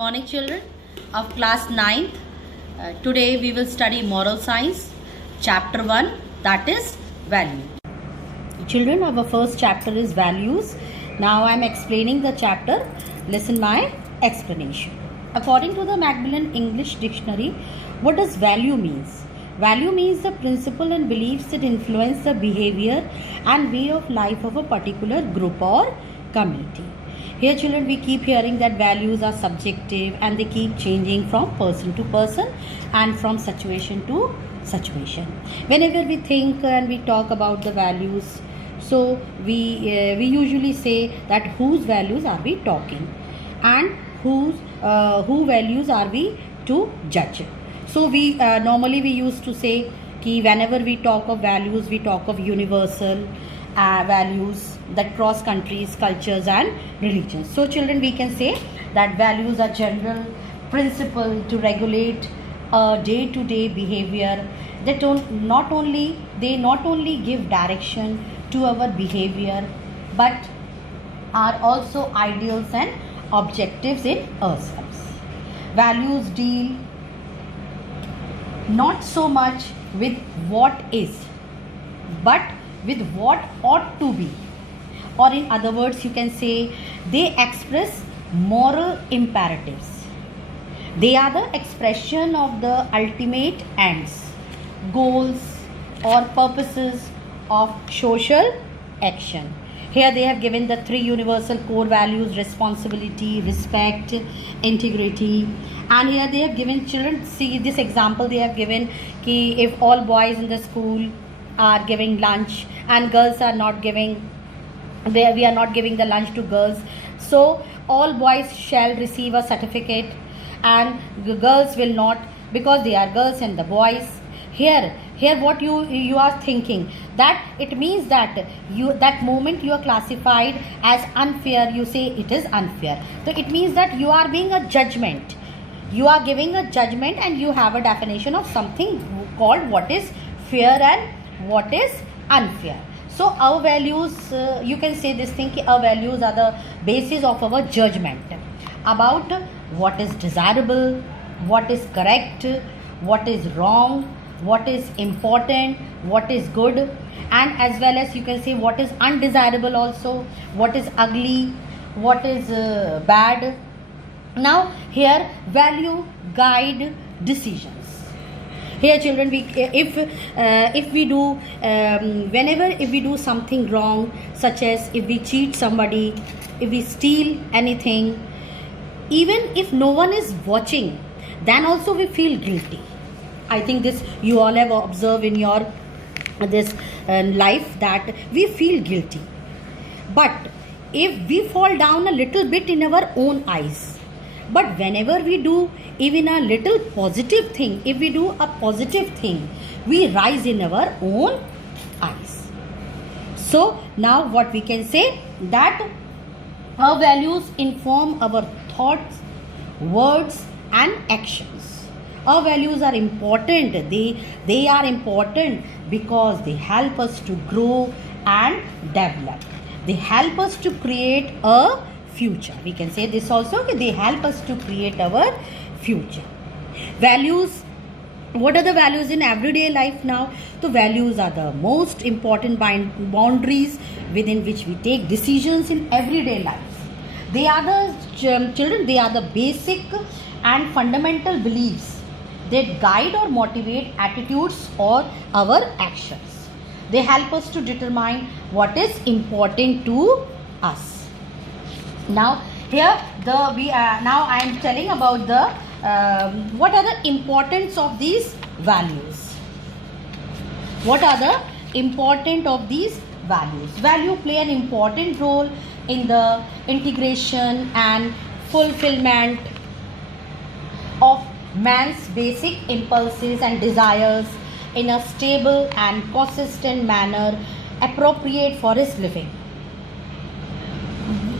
Morning children of class 9th. Today we will study moral science chapter 1, that is value. Children, our first chapter is values. Now I am explaining the chapter. Listen my explanation. According to the Macmillan English Dictionary, what does value means? Value means the principle and beliefs that influence the behavior and way of life of a particular group or community. Here children, we keep hearing that values are subjective and they keep changing from person to person and from situation to situation. Whenever we think and we talk about the values, so we usually say that whose values are we talking and who values are we to judge. So we normally we used to say कि whenever we talk of values, we talk of universal values that cross countries, cultures and religions. So children, we can say that values are general principle to regulate day-to-day behavior. They not only give direction to our behavior but are also ideals and objectives in ourselves. Values deal not so much with what is but with what ought to be, or in other words you can say they express moral imperatives. They are the expression of the ultimate ends, goals or purposes of social action. Here they have given the three universal core values: responsibility, respect, integrity. And here they have given children, see this example they have given, कि if all boys in the school are giving lunch and girls are not giving, we are not giving the lunch to girls, so all boys shall receive a certificate and the girls will not, because they are girls and the boys. Here what you are thinking, that it means that that moment you are classified as unfair, you say it is unfair. So it means that you are being a judgment. You are giving a judgment and you have a definition of something called what is fair and what is unfair. So our values, you can say this thing, our values are the basis of our judgment about what is desirable, what is correct, what is wrong, what is important, what is good, and as well as you can say what is undesirable also, what is ugly, what is bad. Now here value guide decisions. Here children, if we do if we do something wrong, such as if we cheat somebody, if we steal anything, even if no one is watching, then also we feel guilty. I think this you all have observed in your this life, that we feel guilty. But if we fall down a little bit in our own eyes, but whenever we do even a little positive thing, if we do a positive thing, we rise in our own eyes. So now what we can say, that our values inform our thoughts, words and actions. Our values are important. They are important because they help us to grow and develop. They help us to create a future. We can say this also, they help us to create our future. Values, what are the values in everyday life now? The values are the most important boundaries within which we take decisions in everyday life. They are the children, they are the basic and fundamental beliefs that guide or motivate attitudes or our actions. They help us to determine what is important to us. Now here now I am telling about the what are the importance of these values. What are the important of these values? Value play an important role in the integration and fulfillment of man's basic impulses and desires in a stable and consistent manner appropriate for his living.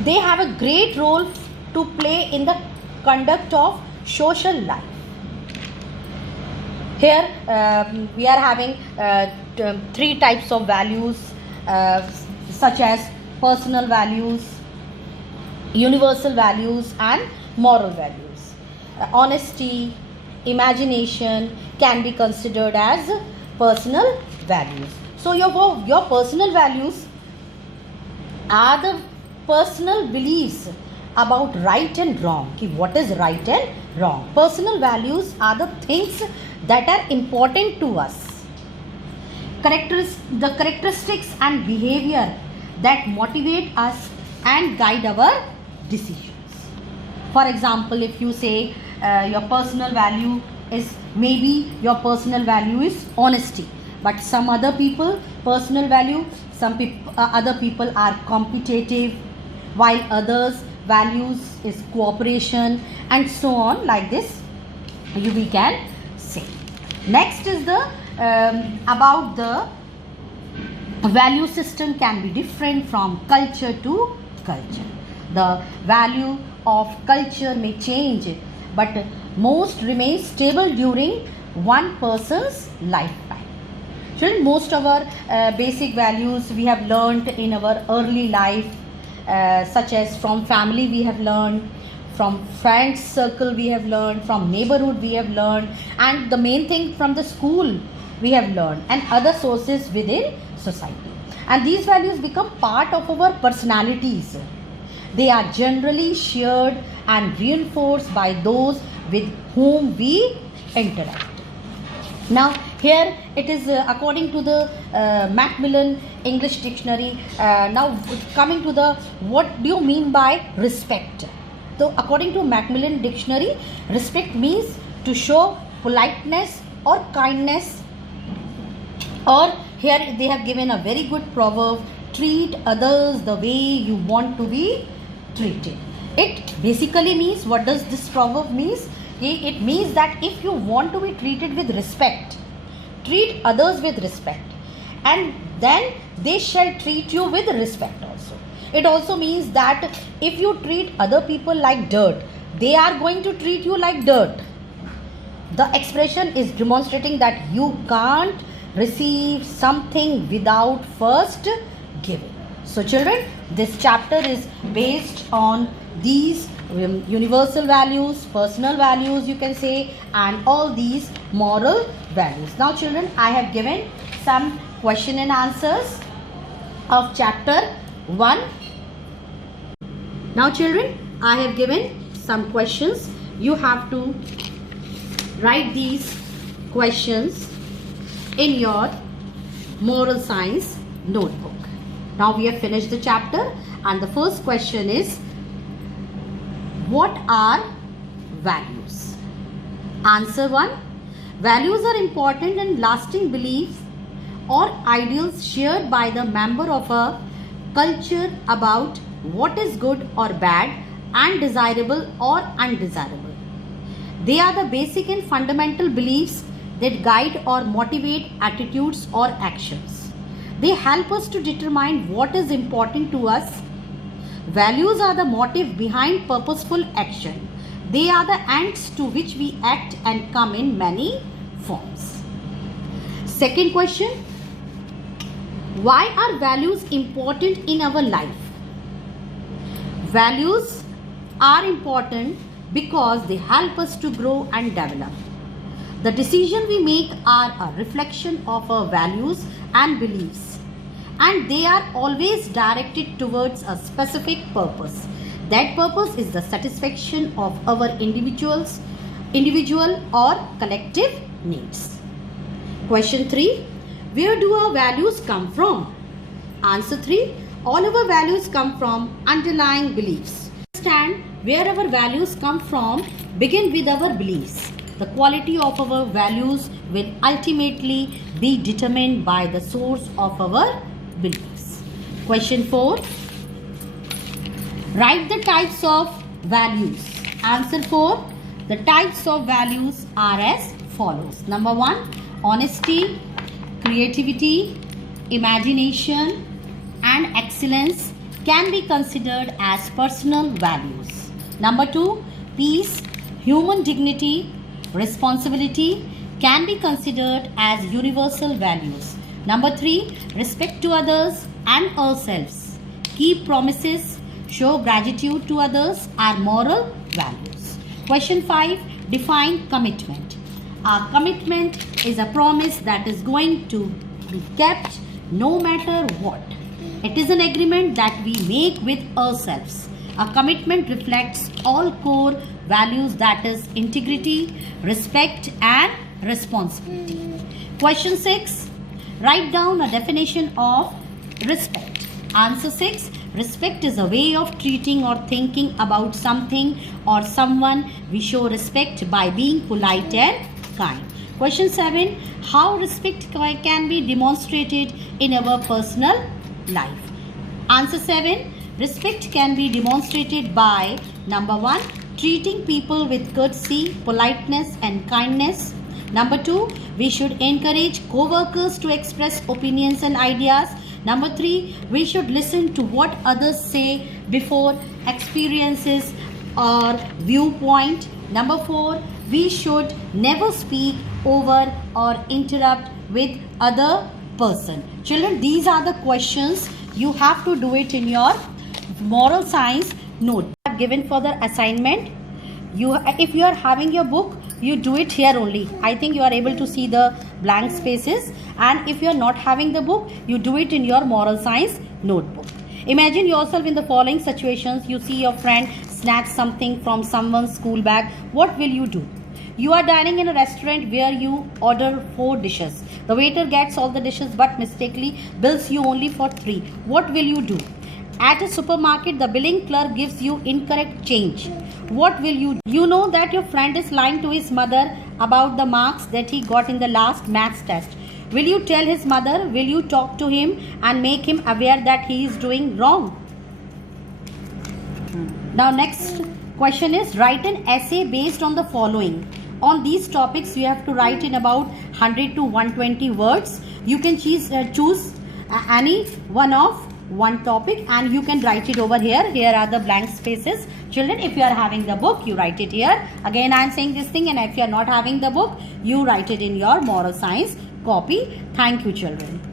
They have a great role to play in the conduct of social life. Here we are having three types of values, such as personal values, universal values and moral values. honesty, imagination can be considered as personal values. So your personal values are the personal beliefs about right and wrong. What is right and wrong? Personal values are the things that are important to us. The characteristics and behavior that motivate us and guide our decisions. For example, if you say your personal value is, maybe your personal value is honesty, but some other people personal value, other people are competitive, while others values is cooperation, and so on, like this we can say. Next is the about the value system can be different from culture to culture. The value of culture may change, but most remain stable during one person's lifetime. Children, most of our basic values we have learned in our early life, such as from family we have learned, from friends circle we have learned, from neighborhood we have learned, and the main thing from the school we have learned, and other sources within society. And these values become part of our personalities. They are generally shared and reinforced by those with whom we interact. Now here it is according to the Macmillan English Dictionary. Now coming to the, what do you mean by respect? So according to Macmillan Dictionary, respect means to show politeness or kindness, or here they have given a very good proverb, treat others the way you want to be treated. It basically means, what does this proverb means? It means that if you want to be treated with respect, treat others with respect, and then they shall treat you with respect also. It also means that if you treat other people like dirt, they are going to treat you like dirt. The expression is demonstrating that you can't receive something without first giving. So children, this chapter is based on these universal values, personal values you can say, and all these moral values. Now children, I have given some question and answers of chapter 1. Now children, I have given some questions. You have to write these questions in your moral science notebook. Now we have finished the chapter, and the first question is, what are values? Answer 1. Values are important and lasting beliefs or ideals shared by the member of a culture about what is good or bad and desirable or undesirable. They are the basic and fundamental beliefs that guide or motivate attitudes or actions. They help us to determine what is important to us. Values are the motive behind purposeful action. They are the ends to which we act and come in many forms. Second question, why are values important in our life? Values are important because they help us to grow and develop. The decisions we make are a reflection of our values and beliefs, and they are always directed towards a specific purpose. That purpose is the satisfaction of our individual or collective needs. Question 3. Where do our values come from? Answer 3. All our values come from underlying beliefs. Understand where our values come from begin with our beliefs. The quality of our values will ultimately be determined by the source of our beliefs. Question 4. Write the types of values. Answer 4. The types of values are as follows. Number 1. Honesty, creativity, imagination, and excellence can be considered as personal values. Number 2. Peace, human dignity, responsibility can be considered as universal values. Number 3. Respect to others and ourselves, keep promises, show gratitude to others are moral values. Question 5. Define commitment. A commitment is a promise that is going to be kept no matter what. It is an agreement that we make with ourselves. A commitment reflects all core values, that is integrity, respect and responsibility. Question 6. Write down a definition of respect. Answer 6. Respect is a way of treating or thinking about something or someone. We show respect by being polite and kind. Question 7. How respect can be demonstrated in our personal life? Answer 7. Respect can be demonstrated by number 1. Treating people with courtesy, politeness and kindness. Number 2. We should encourage co-workers to express opinions and ideas. Number 3. We should listen to what others say before experiences or viewpoint. Number 4. We should never speak over or interrupt with other person. Children, these are the questions. You have to do it in your moral science note. I have given for the assignment. If you are having your book, you do it here only. I think you are able to see the blank spaces, and if you are not having the book, you do it in your moral science notebook. Imagine yourself in the following situations. You see your friend snatch something from someone's school bag. What will you do? You are dining in a restaurant where you order 4 dishes. The waiter gets all the dishes but mistakenly bills you only for 3. What will you do? At a supermarket, the billing clerk gives you incorrect change. What will you do? You know that your friend is lying to his mother about the marks that he got in the last maths test. Will you tell his mother? Will you talk to him and make him aware that he is doing wrong? Now next question is, write an essay based on the following. On these topics you have to write in about 100 to 120 words. You can choose any one topic and you can write it over here. Here are the blank spaces. Children, if you are having the book, you write it here. Again, I am saying this thing, and if you are not having the book, you write it in your moral science copy. Thank you, children.